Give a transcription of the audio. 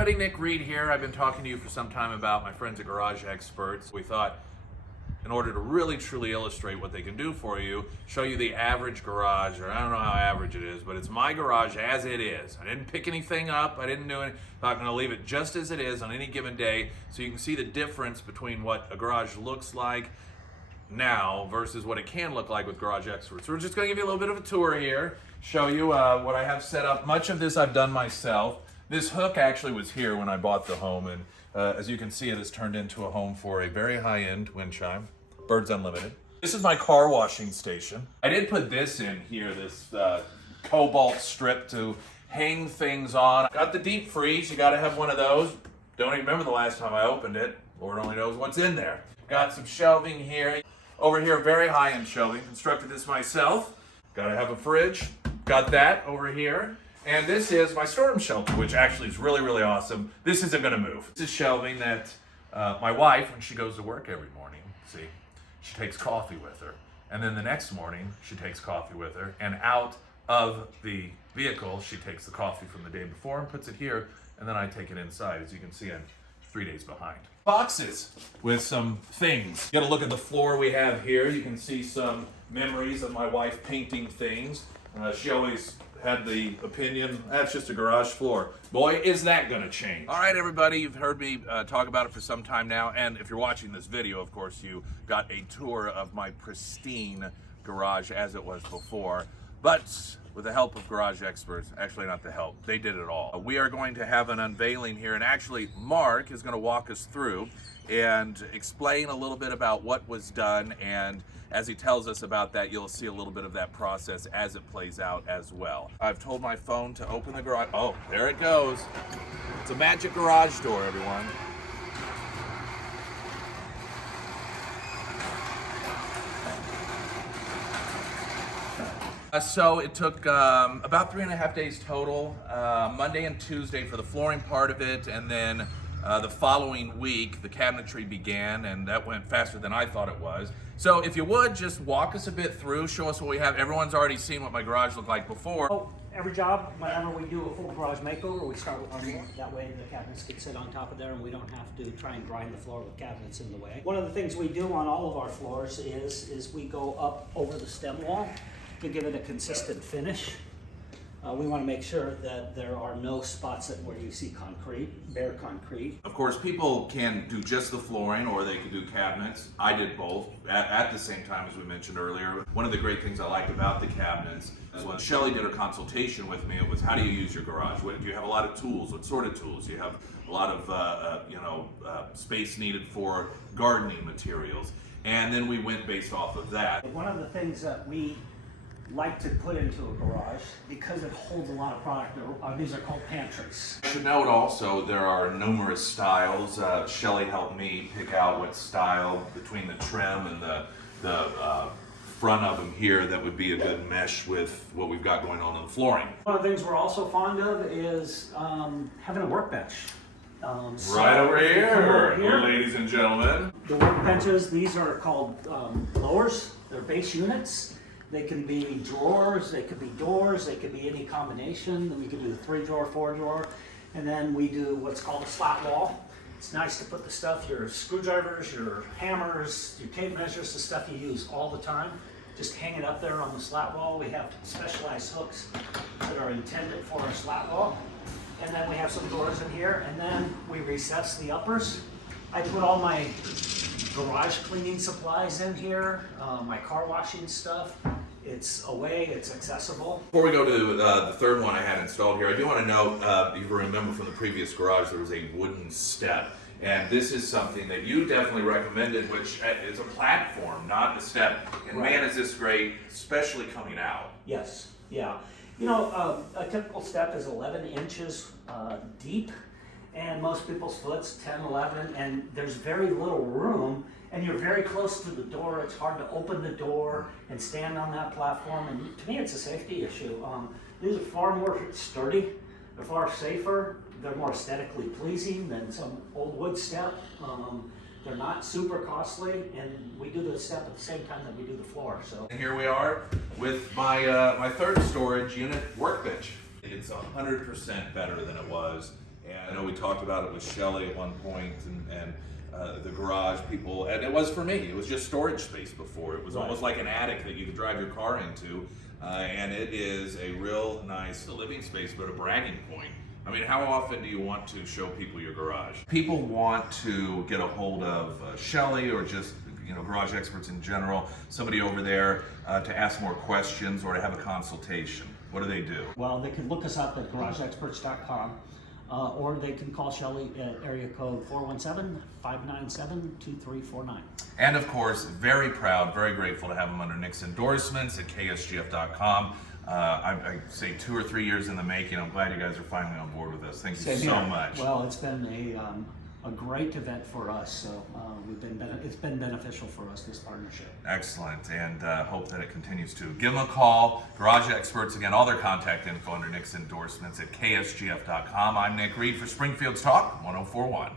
everybody, Nick Reed here. I've been talking to you for some time about my friends at Garage Experts. We thought, in order to really truly illustrate what they can do for you, show you the average garage, or I don't know how average it is, but it's my garage as it is. I didn't pick anything up, I didn't do anything. I'm going to leave it just as it is on any given day, so you can see the difference between what a garage looks like now versus what it can look like with Garage Experts. So we're just going to give you a little bit of a tour here, show you what I have set up. Much of this I've done myself. This hook actually was here when I bought the home, and as you can see, it has turned into a home for a very high-end wind chime, Birds Unlimited. This is my car washing station. I did put this in here, this cobalt strip to hang things on. Got the deep freeze, you gotta have one of those. Don't even remember the last time I opened it. Lord only knows what's in there. Got some shelving here. Over here, very high-end shelving. Constructed this myself. Gotta have a fridge. Got that over here. And this is my storm shelter, which actually is really, really awesome. This isn't gonna move. This is shelving that my wife, when she goes to work every morning, see, she takes coffee with her. And then the next morning, she takes coffee with her. And out of the vehicle, she takes the coffee from the day before and puts it here. And then I take it inside. As you can see, I'm 3 days behind. Boxes with some things. You gotta look at the floor we have here. You can see some memories of my wife painting things. She always had the opinion, that's just a garage floor. Boy, is that gonna change. All right, everybody, you've heard me talk about it for some time now, and if you're watching this video, of course, you got a tour of my pristine garage as it was before. But with the help of Garage Experts, actually not the help, they did it all. We are going to have an unveiling here, and actually Mark is gonna walk us through and explain a little bit about what was done, and as he tells us about that, you'll see a little bit of that process as it plays out as well. I've told my phone to open the garage. Oh, there it goes. It's a magic garage door, everyone. So it took about 3.5 days total, Monday and Tuesday for the flooring part of it, and then the following week the cabinetry began, and that went faster than I thought it was. So if you would, just walk us a bit through, show us what we have. Everyone's already seen what my garage looked like before. So every job, whenever we do a full garage makeover, we start with hardwood. That way the cabinets can sit on top of there and we don't have to try and grind the floor with cabinets in the way. One of the things we do on all of our floors is we go up over the stem wall to give it a consistent finish. We want to make sure that there are no spots where you see concrete, bare concrete. Of course, people can do just the flooring or they can do cabinets. I did both at the same time, as we mentioned earlier. One of the great things I liked about the cabinets is when Shelly did her consultation with me, it was how do you use your garage? Do you have a lot of tools? What sort of tools? Do you have a lot of space needed for gardening materials? And then we went based off of that. One of the things that we like to put into a garage, because it holds a lot of product, these are called pantries. I should note also there are numerous styles. Shelly helped me pick out what style between the trim and the front of them here that would be a good mesh with what we've got going on the flooring. One of the things we're also fond of is having a workbench. Right over here, ladies and gentlemen. The workbenches, these are called blowers. They're base units. They can be drawers, they could be doors, they could be any combination. We could do the 3-drawer, 4-drawer, and then we do what's called a slat wall. It's nice to put the stuff, your screwdrivers, your hammers, your tape measures, the stuff you use all the time. Just hang it up there on the slat wall. We have specialized hooks that are intended for a slat wall. And then we have some doors in here, and then we recess the uppers. I put all my garage cleaning supplies in here, my car washing stuff. It's away, it's accessible. Before we go to the third one I had installed here, I do want to note, you remember from the previous garage there was a wooden step. And this is something that you definitely recommended, which is a platform, not a step. And right. Man, is this great, especially coming out. Yes, yeah. You know, a typical step is 11 inches deep. And most people's foot's 10, 11, and there's very little room, and you're very close to the door. It's hard to open the door and stand on that platform, and to me it's a safety issue. These are far more sturdy, they're far safer, they're more aesthetically pleasing than some old wood step. They're not super costly, and we do the step at the same time that we do the floor. So and here we are with my my third storage unit workbench. It's 100% better than it was, And I know we talked about it with Shelly at one point, and the garage people, and it was for me. It was just storage space before. It was almost like an attic that you could drive your car into, and it is a real nice living space, but a bragging point. I mean, how often do you want to show people your garage? People want to get a hold of Shelly or just garage experts in general, somebody over there to ask more questions or to have a consultation. What do they do? Well, they can look us up at GarageExperts.com. Or they can call Shelly at area code 417-597-2349. And of course, very proud, very grateful to have them under Nick's endorsements at ksgf.com. I say 2 or 3 years in the making. I'm glad you guys are finally on board with us. Thank you so much. Well, it's been a great event for us, so it's been beneficial for us, this partnership. Excellent, and hope that it continues to. Give them a call. Garage Experts, again, all their contact info under Nick's endorsements at ksgf.com. I'm Nick Reed for Springfield's Talk 1041.